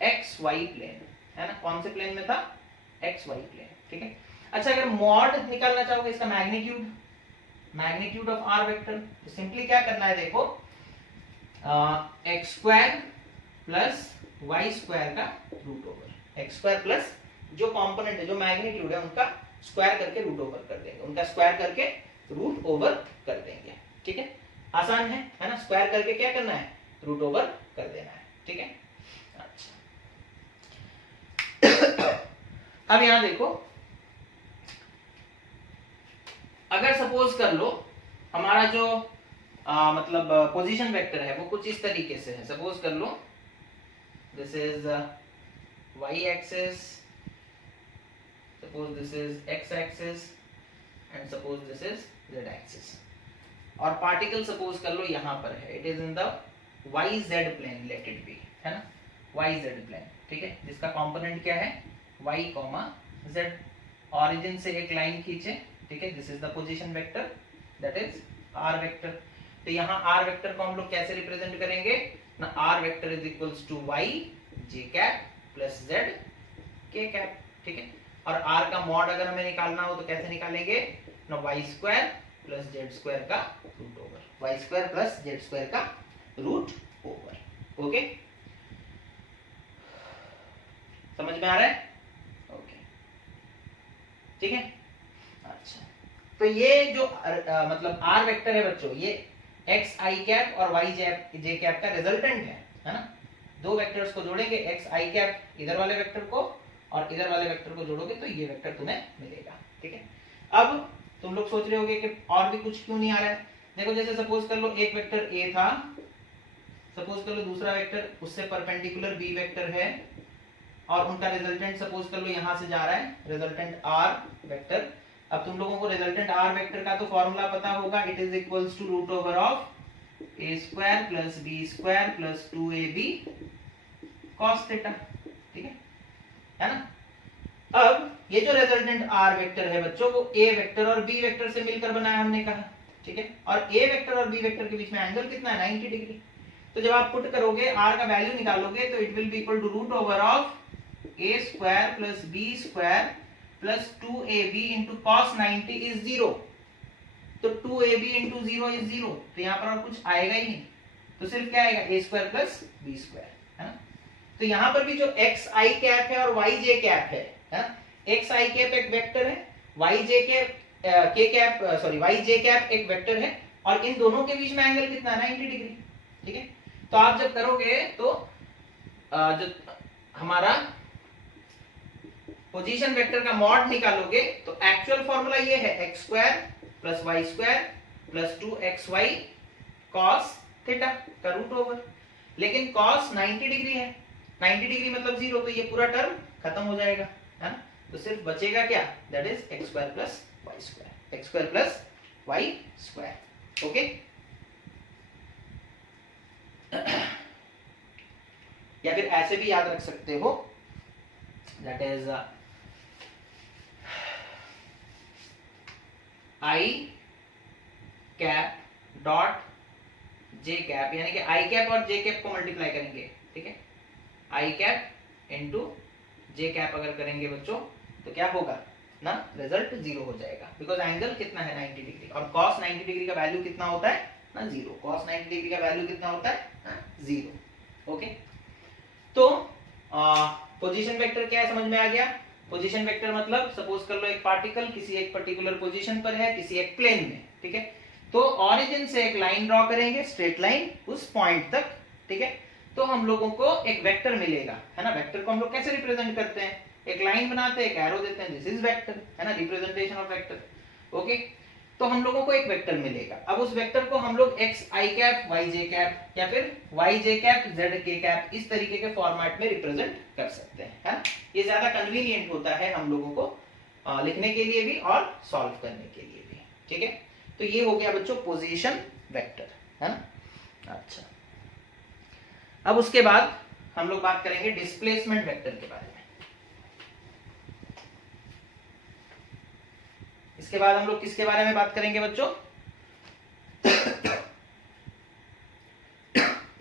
xy plane, है ना, कौन से प्लेन में था, xy प्लेन, ठीक है। अच्छा, अगर मॉड निकालना चाहोगे इसका मैग्नीट्यूड ऑफ r वेक्टर, तो सिंपली क्या करना है, देखो x square plus y square का root over, x square plus जो कंपोनेंट है, जो मैग्नीट्यूड है, उनका स्क्वायर करके रूट ओवर कर देंगे, ठीक है। आसान है ना, स्क्वायर करके क्या करना है, रूट ओवर कर देना है, ठीक है। अच्छा, अब यहां देखो, अगर सपोज कर लो हमारा जो मतलब पोजीशन वेक्टर है वो कुछ इस तरीके से है, सपोज कर लो this is y axis, suppose this is x axis and suppose this is z axis, और पार्टिकल सपोज कर लो यहां पर है, it is in the yz plane, let it be, है ना, yz प्लेन, ठीक है, जिसका कंपोनेंट क्या है, y, z, ऑरिजिन से एक लाइन खींचे, ठीक है, this is the position vector that is r vector. तो यहाँ r वेक्टर को हम लोग कैसे रिप्रेजेंट करेंगे ना, r vector is equals to y j cap plus z k cap, ठीक है। और r का मॉड अगर हमें निकालना हो तो कैसे निकालेंगे ना, y square plus z square का root over, y square plus z square का रूट ओवर, ओके, समझ में आ रहा है, ओके, ठीक है। अच्छा, तो ये जो मतलब r वेक्टर है बच्चों, ये x i कैप और y j कैप का रिजल्टेंट है ना। दो वेक्टर्स को जोड़ेंगे, x i कैप इधर वाले वेक्टर को और इधर वाले वेक्टर को जोड़ोगे तो ये वेक्टर तुम्हें मिलेगा, ठीक है। अब तुम लोग सोच रहे होगे कि और भी कुछ क्यों नहीं आ रहा है, देखो जैसे सपोज कर लो एक वेक्टर a था, सपोज कर लो दूसरा वेक्टर उससे परपेंडिकुलर b वेक्टर है, और उनका रिजल्टेंट सपोज कर लो यहां से जा रहा है, रिजल्टेंट r वेक्टर। अब तुम लोगों को रिजल्टेंट r वेक्टर का तो फॉर्मूला पता होगा, it is equals to root over of a square plus b square plus 2ab cos theta, ठीक है ना। अब ये जो रिजल्टेंट r वेक्टर है बच्चों, वो a वेक्टर और b वेक्टर से मिलकर बना है, हमने कहा, ठीक है। और a वेक्टर और b वेक्टर के बीच में एंगल कितना है, 90 डिग्री। तो जब आप पुट करोगे r का वैल्यू निकालोगे तो it will be equal to root over of a square plus b square plus 2ab into cos 90 is 0। तो 2ab इंटू 0 इज 0, तो यहाँ पर और कुछ आएगा ही नहीं, तो सिर्फ क्या आएगा, a square plus b square, है ना। तो यहाँ पर भी जो x i कैप है और y j कैप है, x i कैप एक वेक्टर है, y j कैप एक वेक्टर है, और इन दोनों के बीच में एंगल कितना है 90 डिग्री। ठीक है, तो आप जब करोगे तो जो हमारा पोजीशन वेक्टर का मॉड निकालोगे तो एक्चुअल फॉर्मूला ये है x square plus Y square plus 2xy cos theta का रूट ओवर। लेकिन cos 90 डिग्री है, 90 डिग्री मतलब 0, तो ये पूरा टर्म खत्म हो जाएगा, है ना। तो सिर्फ बचेगा क्या, that is x square plus Y square, x square plus Y square. Okay, या फिर ऐसे भी याद रख सकते हो, that is I cap dot J cap, यानी कि आई कैप और जे कैप को मल्टीप्लाई करेंगे। ठीक है, आई कैप इंटू जे कैप अगर करेंगे बच्चों तो क्या होगा ना, रिजल्ट 0 हो जाएगा, बिकॉज एंगल कितना है 90 डिग्री, और cos 90 डिग्री का वैल्यू कितना होता है ना 0। cos 90 डिग्री का वैल्यू कितना होता है ना 0। ओके, तो पोजीशन वेक्टर क्या है समझ में आ गया। पोजीशन वेक्टर मतलब सपोज कर लो एक पार्टिकल किसी एक पर्टिकुलर पोजीशन पर है किसी एक प्लेन में। ठीक है, तो ऑरिजिन से एक लाइन ड्रॉ करेंगे, स्ट्रेट लाइन उस पॉइंट तक। ठीक है, तो हम लोगों को एक वेक्टर मिलेगा, है ना। वेक्टर को हम लोग कैसे रिप्रेजेंट करते हैं, एक लाइन बनाते हैं, एक एरो देते हैं, दिस इज वेक्टर, है ना, रिप्रेजेंटेशन ऑफ वेक्टर। ओके, तो हम लोगों को एक वेक्टर मिलेगा। अब उस वेक्टर को हम लोग एक्स आई कैप वाई जे कैप या फिर वाई जे कैप जेड के कैप इस तरीके के फॉर्मेट में रिप्रेजेंट कर सकते हैं, है ना। ये ज्यादा कन्वीनियंट होता है हम लोगों को लिखने के लिए भी और सॉल्व करने के लिए भी। ठीक है, तो ये हो गया बच्चों पोजीशन वेक्टर, है ना। अच्छा, अब उसके बाद हम लोग बात करेंगे डिस्प्लेसमेंट वेक्टर के बारे में। इसके बाद हम लोग किसके बारे में बात करेंगे बच्चों,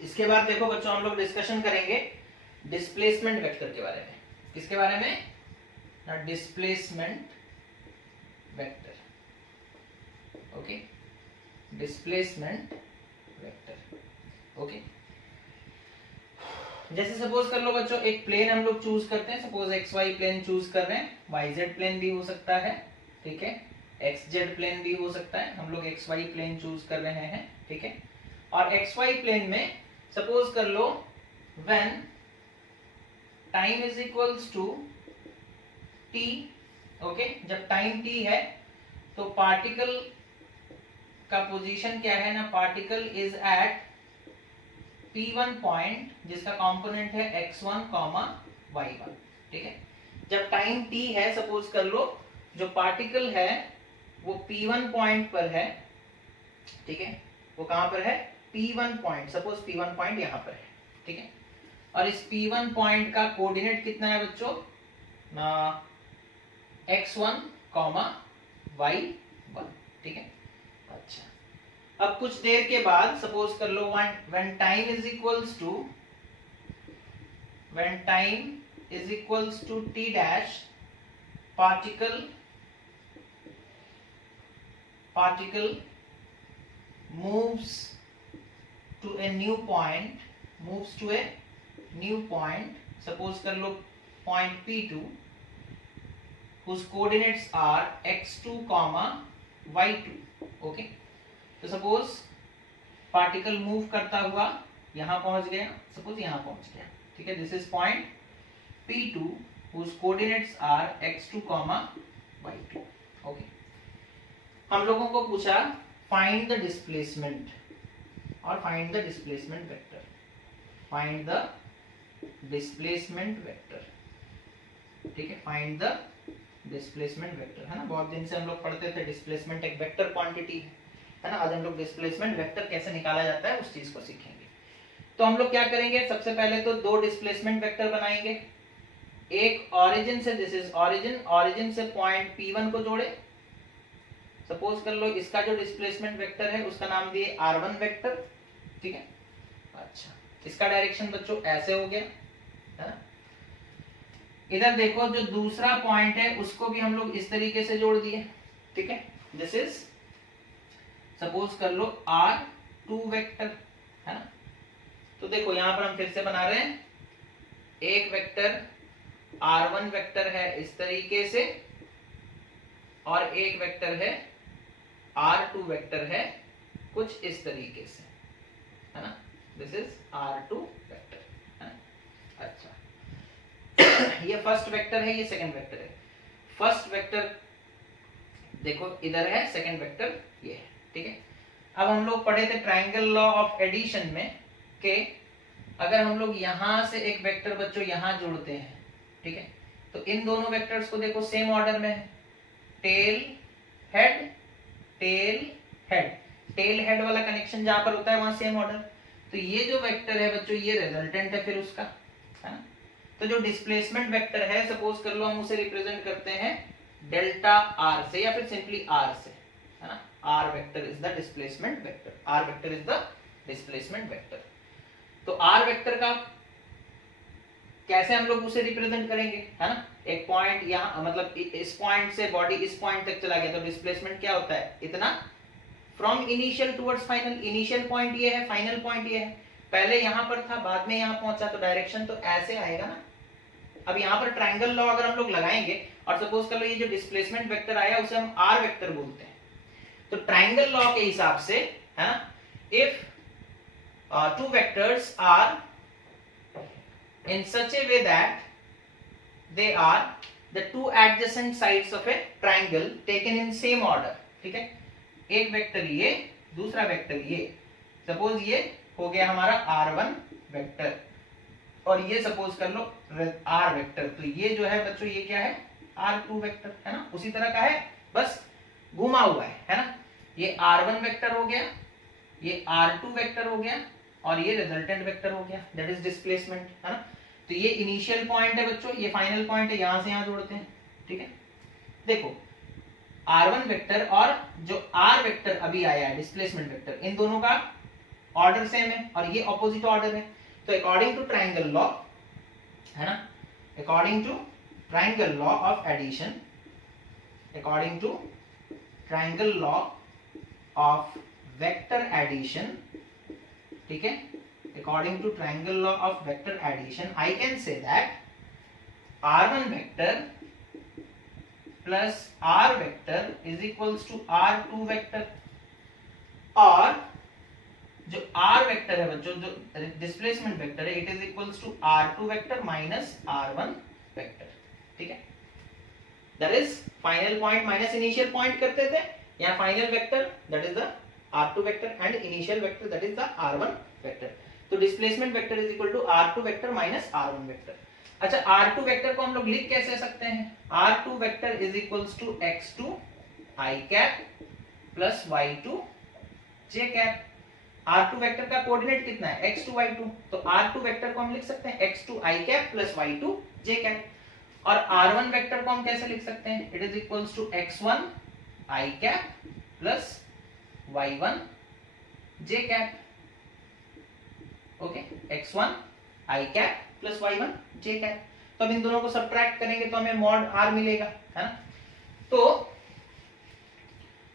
इसके बाद देखो बच्चों हम लोग डिस्कशन करेंगे डिस्प्लेसमेंट वेक्टर के बारे में। किसके बारे में ना, displacement vector. Okay, displacement vector. Okay, जैसे सपोज कर लो बच्चों एक प्लेन हम लोग चूज करते हैं, suppose X Y plane choose कर रहे हैं, वाई जेड प्लेन भी हो सकता है। ठीक है, एक्स जेड प्लेन भी हो सकता है, हम लोग एक्स वाई प्लेन चूज कर रहे हैं। ठीक है, और एक्स वाई प्लेन में सपोज कर लो when time is equals to T. Okay, जब टाइम टी है तो पार्टिकल का पोजीशन क्या है ना, particle is at P1 point जिसका कंपोनेंट है x1, y1। ठीक है, जब टाइम t है सपोज कर लो जो पार्टिकल है वो P1 पॉइंट पर है। ठीक है, वो कहां पर है, P1 point, suppose P1 point यहां पर है। ठीक है, और इस P1 पॉइंट का कोऑर्डिनेट कितना है बच्चों ना, x1, y1। ठीक है, अच्छा, अब कुछ देर के बाद सपोज कर लो when time is equals to T dash, particle moves to a new point, suppose कर लो point P2 whose coordinates are x2, y2। Okay, तो सपोज पार्टिकल मूव करता हुआ यहां पहुंच गया, सपोज यहां पहुंच गया। ठीक है, this is point P2 whose coordinates are x2, y2। Okay, हम लोगों को पूछा फाइंड द डिस्प्लेसमेंट और find the displacement vector. Find the displacement vector. ठीक है, फाइंड द डिस्प्लेसमेंट वेक्टर, है ना। बहुत दिन से हम लोग पढ़ते थे डिस्प्लेसमेंट एक वेक्टर क्वांटिटी है ना। आज हम लोग डिस्प्लेसमेंट वेक्टर कैसे निकाला जाता है उस चीज को सीखेंगे। तो हम लोग क्या करेंगे, सबसे पहले तो दो डिस्प्लेसमेंट वेक्टर बनाएंगे। एक ऑरिजिन से, दिस इज ऑरिजिन से पॉइंट P1 को जोड़े। सपोज कर लो इसका जो डिस्प्लेसमेंट वेक्टर है उसका नाम दिए R1 वेक्टर। ठीक है, अच्छा, इसका डायरेक्शन बच्चों ऐसे हो गया, है ना। इधर देखो जो दूसरा पॉइंट है उसको भी हम लोग इस तरीके से जोड़ दिए। ठीक है, दिस इज सपोज कर लो R2 वेक्टर, है ना। तो देखो यहां पर हम फिर से बना रहे हैं, एक वेक्टर R1 वेक्टर है इस तरीके से और एक वेक्टर है R2 वेक्टर है कुछ इस तरीके से, है ना, दिस इज R2 वेक्टर, है ना। अच्छा ये फर्स्ट वेक्टर है, ये सेकंड वेक्टर है। फर्स्ट वेक्टर देखो इधर है, सेकंड वेक्टर ये है, ठीक है। अब हम लोग पढ़े थे ट्रायंगल लॉ ऑफ एडिशन में कि अगर हम लोग यहां से एक वेक्टर बच्चों यहां जोड़ते हैं, ठीक है, तो इन दोनों वेक्टर्स को देखो सेम ऑर्डर में है, tail head tail head, tail head वाला कनेक्शन जहां पर होता है वहां सेम ऑर्डर। तो ये जो वेक्टर है बच्चों ये रिजल्टेंट है फिर उसका, है ना। तो जो डिस्प्लेसमेंट वेक्टर है, सपोज कर लो हम उसे रिप्रेजेंट करते हैं डेल्टा आर से या फिर सिंपली आर से, है ना। R vector is the displacement vector, R vector is the displacement vector. तो आर वेक्टर का कैसे हम लोग उसे रिप्रेजेंट करेंगे, है ना। एक पॉइंट यहाँ मतलब इस पॉइंट से बॉडी इस पॉइंट तक चला गया तो डिस्प्लेसमेंट क्या होता है, इतना, from initial towards final. Initial point ये है, फाइनल पॉइंट ये है, पहले यहां पर था बाद में यहां पहुंचा, तो डायरेक्शन तो ऐसे आएगा ना। अब यहां पर ट्रायंगल लॉ अगर हम लोग लगाएंगे और सपोज कर लो ये जो डिस्प्लेसमेंट वेक्टर आया उसे हम आर वेक्टर बोलते हैं, तो ट्रायंगल लॉ के हिसाब से, है ना, if two vectors are in such a way that they are the two adjacent sides of a triangle taken in same order, ठीक है। एक वेक्टर ये, दूसरा वेक्टर ये, सपोज ये हो गया हमारा R1 वेक्टर और ये सपोज कर लो R वेक्टर, तो ये जो है बच्चों ये क्या है, R2 वेक्टर, है ना, उसी तरह का है, बस घुमा हुआ है ना। ये R1 वेक्टर हो गया, ये R2 वेक्टर हो गया और ये रिजल्टेंट वेक्टर हो गया, दैट इज डिस्प्लेसमेंट, है ना। तो ये इनिशियल पॉइंट है बच्चों, ये फाइनल पॉइंट है, यहां से यहां जोड़ते हैं, ठीक है। देखो R1 वेक्टर और जो R वेक्टर अभी आया है डिस्प्लेसमेंट वेक्टर, इन दोनों का ऑर्डर सेम है और ये ऑपोजिट ऑर्डर है। तो अकॉर्डिंग टू ट्रायंगल लॉ, है ना, according to triangle law of addition, according to triangle law of vector addition, ठीक है, according to triangle law of vector addition, I can say that R1 vector plus R vector is equals to R2 vector, और जो R vector है बच्चों, जो displacement vector है, it is equals to R2 vector minus R1 vector, ठीक है। That is final point minus initial point करते थे, यहाँ final vector that is the R2 vector and initial vector that is the R1 vector. तो displacement vector is equal to R2 vector minus R1 vector. अच्छा R2 vector को हम लोग लिख कैसे सकते हैं, R2 vector is equals to x2 i cap plus y2 j cap. R2 vector का कोऑर्डिनेट कितना है, x2 y2, तो R2 वेक्टर को हम लिख सकते हैं x2 i cap plus y2 j cap. और R1 वेक्टर को हम कैसे लिख सकते हैं, it is equals to x1 i cap plus y1 j cap, okay, x1 i cap plus y1 j cap. तो अब इन दोनों को सब्ट्रैक्ट करेंगे तो हमें मॉड r मिलेगा, है ना। तो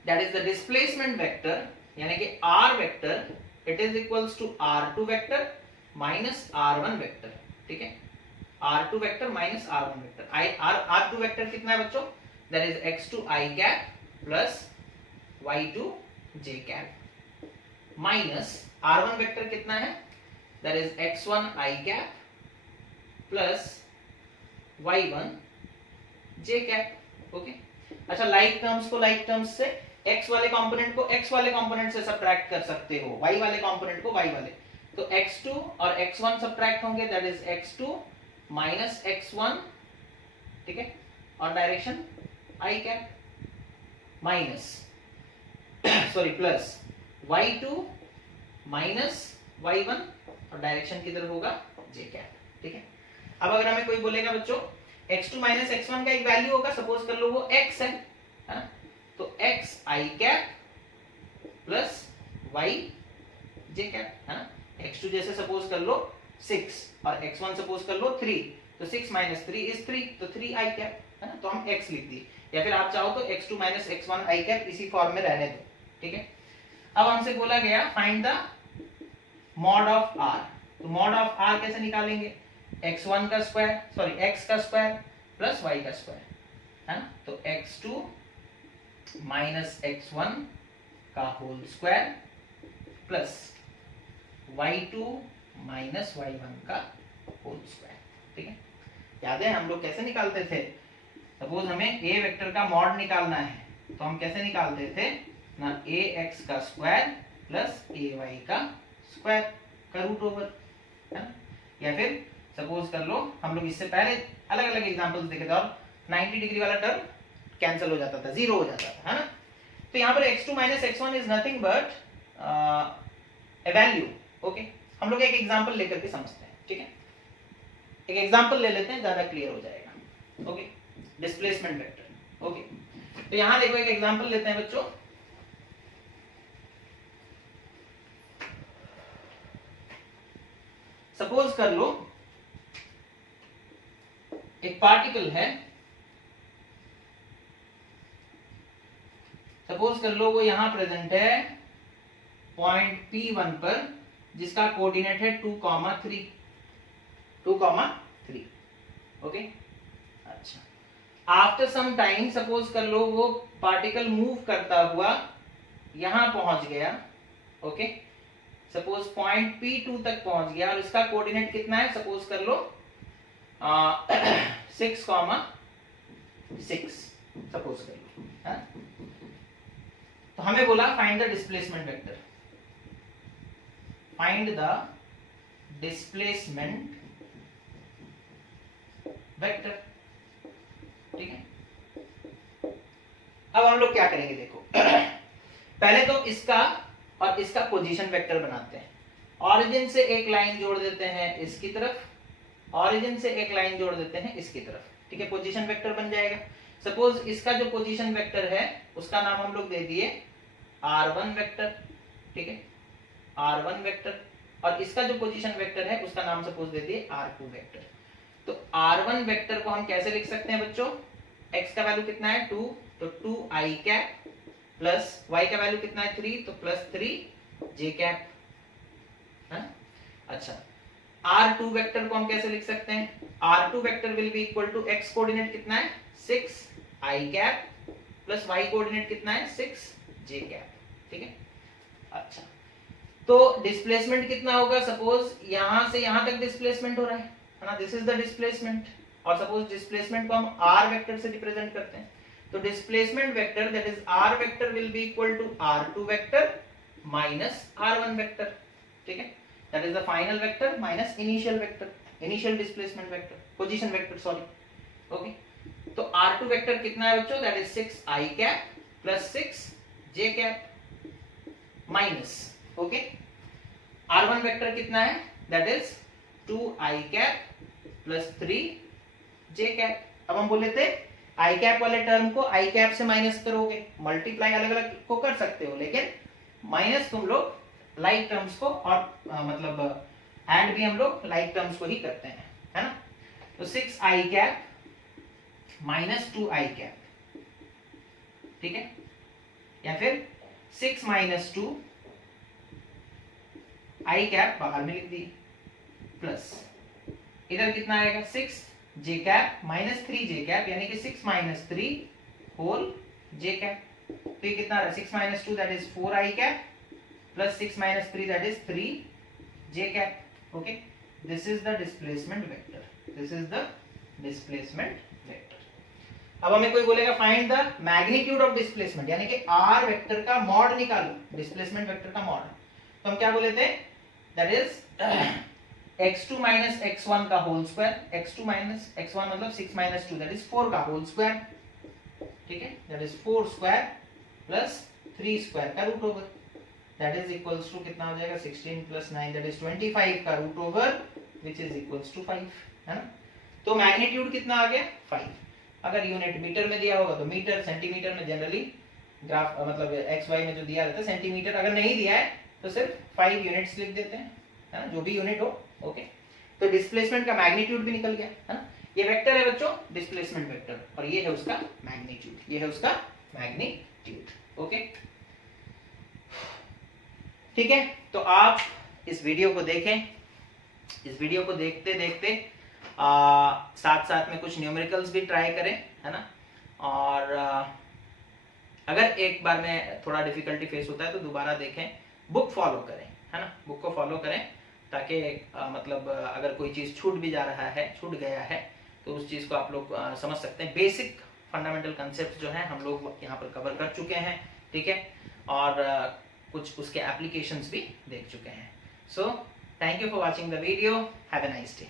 that is the displacement vector, यानी कि r vector it is equals to R2 vector minus R1 vector, ठीक है, R2 vector minus R1 vector. R2 vector कितना है बच्चों, that is x2 i cap plus y2 j cap minus R1 vector कितना है, that is x1 i cap plus y1 j cap, okay. अच्छा like terms को like terms से, x वाले component को x वाले कंपोनेंट से सब्ट्रैक्ट कर सकते हो, y वाले कंपोनेंट को y वाले, तो x2 और x1 सब्ट्रैक्ट होंगे, that is x2 minus x1, ठीक है, और direction i cap minus sorry plus y2 minus y1 और डायरेक्शन किधर होगा j कैप, ठीक है। अब अगर हमें कोई बोलेगा बच्चों x2 माइनस x1 का एक वैल्यू होगा, सपोज कर लो वो x है, तो x i cap plus y j cap, है ना। x2 जैसे सपोज कर लो 6 और x1 सपोज कर लो 3, तो 6 माइनस 3 इज 3, तो 3 i कैप, है ना, तो हम x लिख दिए, या फिर आप चाहो तो x2 minus x1 i cap इसी फॉर्म में रहने दो, ठीक है। अब हमसे बोला गया find the mod of r, तो मॉड ऑफ r कैसे निकालेंगे, x1 का स्क्वायर सॉरी x का स्क्वायर प्लस y का स्क्वायर, है ना, तो x2 माइनस x1 का whole square plus y2 minus y1 का होल स्क्वायर। ठीक है, याद है हम लोग कैसे निकालते थे? सपोज हमें a वेक्टर का मॉड निकालना है तो हम कैसे निकालते थे ना, ax का स्क्वायर प्लस ay का स्क्वायर का रूट ओवर, है ना? या फिर सपोज कर लो हम लोग इससे पहले अलग अलग एग्जांपल्स देखे थे और 90 डिग्री वाला टर्म कैंसिल हो जाता था, जीरो हो जाता था, है ना? तो यहाँ पर x2 minus x1 is nothing but A value. Okay, हम लोग एक एग्जांपल लेकर के समझते हैं। ठीक है, एक एग्जांपल ले लेते हैं, ज्यादा क्लियर हो जाएगा। Okay, displacement vector. ओके, तो यहां देखो एक एग्जांपल लेते हैं बच्चों। सपोज कर लो एक पार्टिकल है, सपोज कर लो वो यहां प्रेजेंट है पॉइंट P1 पर, जिसका कोऑर्डिनेट है 2,3। ओके, अच्छा, आफ्टर सम टाइम सपोज कर लो वो पार्टिकल मूव करता हुआ यहां पहुंच गया। ओके, सपोज पॉइंट P2 तक पहुंच गया और इसका कोऑर्डिनेट कितना है, सपोज कर लो 6,6 सपोज कर लो, है? तो हमें बोला find the displacement vector, find the displacement vector. ठीक है, अब हम लोग क्या करेंगे देखो पहले तो इसका और इसका पोजीशन वेक्टर बनाते हैं। ऑरिजिन से एक लाइन जोड़ देते हैं इसकी तरफ, ऑरिजिन से एक लाइन जोड़ देते हैं इसकी तरफ। ठीक है, पोजीशन वेक्टर बन जाएगा। सपोज इसका जो पोजीशन वेक्टर है उसका नाम हम लोग दे दिए r1 वेक्टर। ठीक है, r1 वेक्टर, और इसका जो पोजीशन वेक्टर है उसका नाम सपोज दे दिए r2 वेक्टर। तो r1 वेक्टर को हम कैसे लिख सकते हैं बच्चों, x का वैल्यू कितना है 2, तो 2i कैप, प्लस y का वैल्यू कितना है 3, तो प्लस 3j कैप, है? अच्छा, r2 वेक्टर को हम कैसे लिख सकते हैं, r2 vector will be equal to x coordinate कितना है 6i cap, plus y coordinate कितना है 6j कैप। ठीक है, अच्छा, तो डिस्प्लेसमेंट कितना होगा, सपोज यहां से यहां तक डिस्प्लेसमेंट हो रहा है ना, दिस इज द डिस्प्लेसमेंट, और सपोज डिस्प्लेसमेंट को हम r वेक्टर से रिप्रेजेंट करते हैं, तो displacement vector that is r vector will be equal to r2 vector minus r1 vector. ठीक है, that is the final vector minus initial vector, initial displacement vector, position vector, sorry. Okay, तो r2 vector कितना है बच्चों, that is 6i cap plus 6j cap minus, okay, r1 vector कितना है, that is 2i cap plus 3j cap. अब हम बोले थे i कैप वाले टर्म को i कैप से माइनस करोगे, मल्टीप्लाई अलग अलग को कर सकते हो, लेकिन माइनस तुम लोग लाइक टर्म्स को, और मतलब ऐड भी हम लोग लाइक टर्म्स को ही करते हैं, है ना? तो 6i cap minus 2i cap, ठीक है, या फिर 6 माइनस 2 i कैप बाहर में लिख दिए, प्लस इधर कितना आएगा 6j cap minus 3j cap, यानी कि 6 माइनस 3 होल j कैप। तो ये कितना आ रहा है 6 minus 2 that is 4i cap plus 6 minus 3 that is 3j cap. Okay, this is the displacement vector, this is the displacement vector. अब हमें कोई बोलेगा find the magnitude of displacement, यानी कि r वेक्टर का मॉड निकालो, डिस्प्लेसमेंट वेक्टर का mod. तो हम क्या बोले थे, that is x2 minus x1 का whole square, x2 minus x1 मतलब 6 माइनस 2 दैट इज 4 का होल स्क्वायर, ठीक है, that is 4 square plus 3 square का root over, that is equals to कितना हो जाएगा 16 प्लस 9 दैट इज 25 का root over which is equals to 5, है ना? तो मैग्नीट्यूड कितना आ गया 5। अगर यूनिट मीटर में दिया होगा तो मीटर, सेंटीमीटर में जनरली ग्राफ मतलब एक्स वाई में जो दिया रहता है सेंटीमीटर, अगर नहीं दिया है तो सिर्फ 5 यूनिट्स लिख देते हैं, है ना, जो भी यूनिट हो। ओके, तो डिस्प्लेसमेंट का मैग्नीट्यूड भी निकल गया, है ना? ये वेक्टर है बच्चों डिस्प्लेसमेंट वेक्टर, और ये है उसका मैग्नीट्यूड, ये है उसका मैग्नीट्यूड। ओके, ठीक है, तो आप इस वीडियो को देखें, इस वीडियो को देखते देखते साथ साथ में कुछ न्यूमेरिकल्स भी ट्राई करें, है ना? और अगर एक बार में थोड़ा डिफिकल्टी फेस होता है तो दोबारा देखें, बुक फॉलो करें, है ना, बुक को फॉलो करें ताकि मतलब अगर कोई चीज़ छूट भी जा रहा है, छूट गया है, तो उस चीज़ को आप लोग समझ सकते हैं। बेसिक फंडामेंटल कंसेप्ट जो है हम लोग यहाँ पर कवर कर चुके हैं, ठीक है, और कुछ उसके एप्लीकेशंस भी देख चुके हैं। So thank you for watching the video, have a nice day.